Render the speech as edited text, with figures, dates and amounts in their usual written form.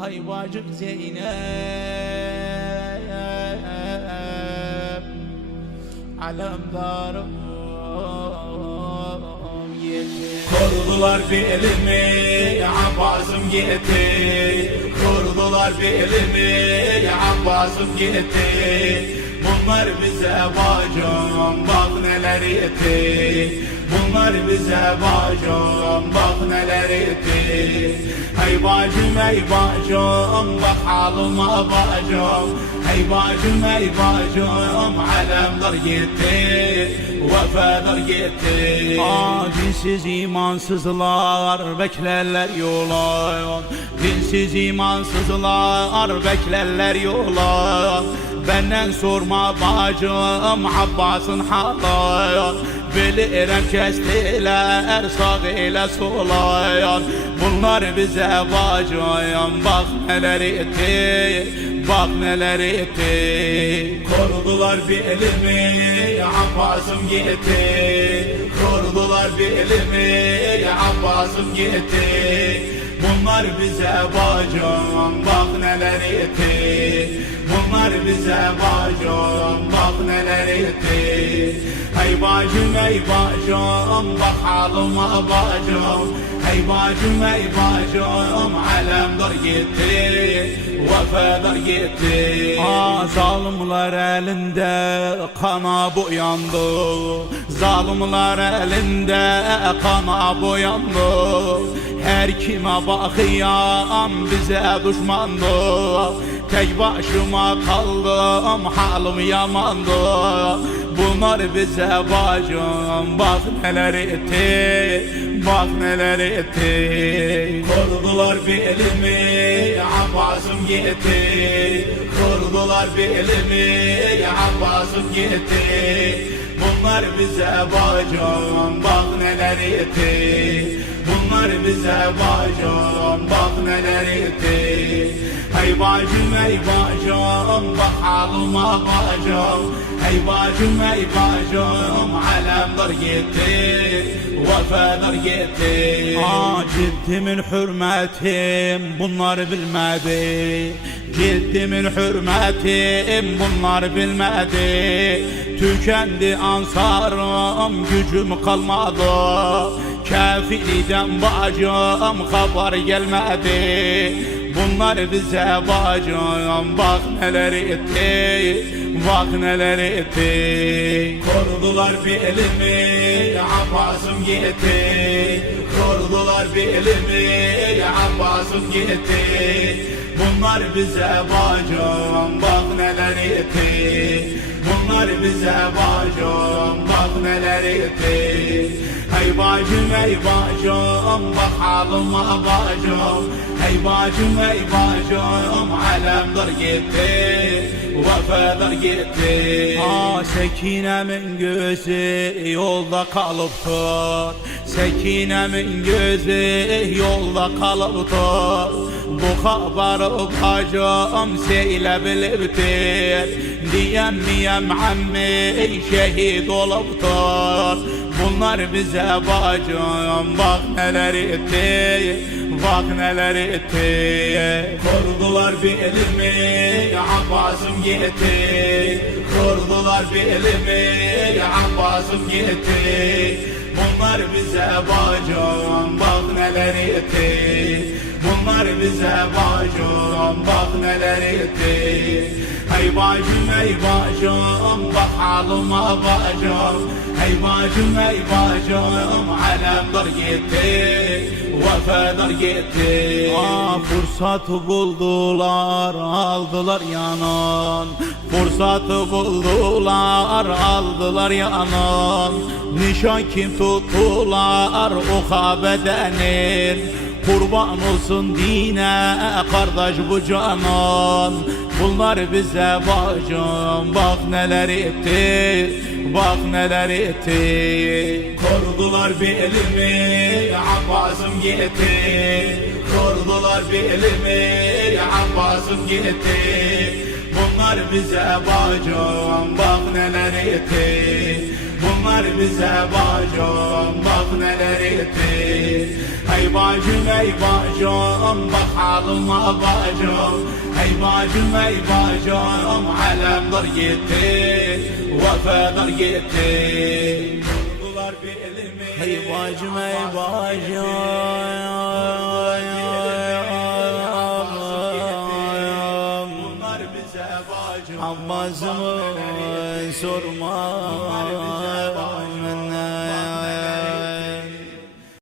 Hay bacım Zeynep, alemdarım yeter. Kurdular belimi, Abbas'ım gitti. Kurdular belimi, Abbas'ım gitti. Bunlar bize bacım, bak neler etti. Bunlar bize bacım, bak neler etti. Hey bacım, hey bacım, bak halıma bacım. Hey bacım, hey bacım, alemdar gitti, vefadar gitti. Dinsiz imansızlar beklerler yola. Dinsiz imansızlar beklerler yola. Benden sorma bacım Abbas'ın halı. Bilirim kestiler sağ ile sola. Bunlar bize bacım, bak neler etti, bak neler etti. Kurdular belimi, Abbas'ım gitti. Kurdular belimi, Abbas'ım gitti. Bunlar bize bacım, bak neler etti. Bunlar bize bacım, bak neler etti. Hey bacım, hey bacım, bak halıma bacım. Hey bacım, hey bacım, alemdar gitti, vefadar gitti. Zalimler elinde kana boyandı. Zalimler elinde kana boyandı. Her kime bakıyam bize düşmandı. Tek başıma kaldım, halim yamandı. Bunlar bize bacım, bak neler etti, bak neler etti. Kurdular belimi, Abbas'ım gitti. Kurdular belimi, Abbas'ım gitti. Bunlar bize bacım, bak neler etti. Bunlar bize bacım, bak neler etti. Hey bacım, hey bacım, bak halıma bacım. Hey bacım, hey bacım, alemdar gitti, vefadar gitti. Ciddimin hürmetim bunlar bilmedi. Ciddimin hürmetim bunlar bilmedi. Tükendi ansarım, gücüm kalmadı. Kafiriden bacım haber gelmedi. Bunlar bize bacım, bak neler etti, bak neler etti. Kurdular belimi, Abbas'ım gitti. Kurdular belimi, Abbas'ım gitti. Bunlar bize bacım, bak neler etti. Bunlar bize bacım, bak neler etti. Hey bacım, hey bacım, bak halıma bacım. Hey bacım, hey bacım, alemdar gitti, vefadar gitti. Sekinemin gözü yolda kalıptır. Sekinemin gözü yolda kalıptır. Bu haberi bacım söyleyebilirdir. Diyemeyem ammi şehit oluptur. Bunlar bize bacım, bak neler etti, bak neler etti. Kurdular belimi, Abbas'ım gitti. Kurdular belimi, Abbas'ım gitti. Bunlar bize bacım, bak neler etti. Bunlar bize bacım, bak neler etti. Hey bacım, hey bacım, bak halıma bacım. Hey bacım, hey bacım, alemdar gitti, vefadar gitti. Fırsatı buldular, aldılar yanan. Fırsatı buldular, aldılar yanan. Nişan kim tuttular, o bedenin. Kurban olsun dine, kardeş bu canan. Bunlar bize bacım, bak neler etti, bak neler etti. Kurdular belimi, Abbas'ım gitti. Kurdular belimi, Abbas'ım gitti. Bunlar bize bacım, bak neler etti. Bunlar bize bacım bak neler etti. Ey bacım ey bacım bak halıma bacım. Ey bacım ey bacım alemler gitti, vefalar gitti. Ey bacım ey bacım bunlar bize bacım. Abbas'ımı sorma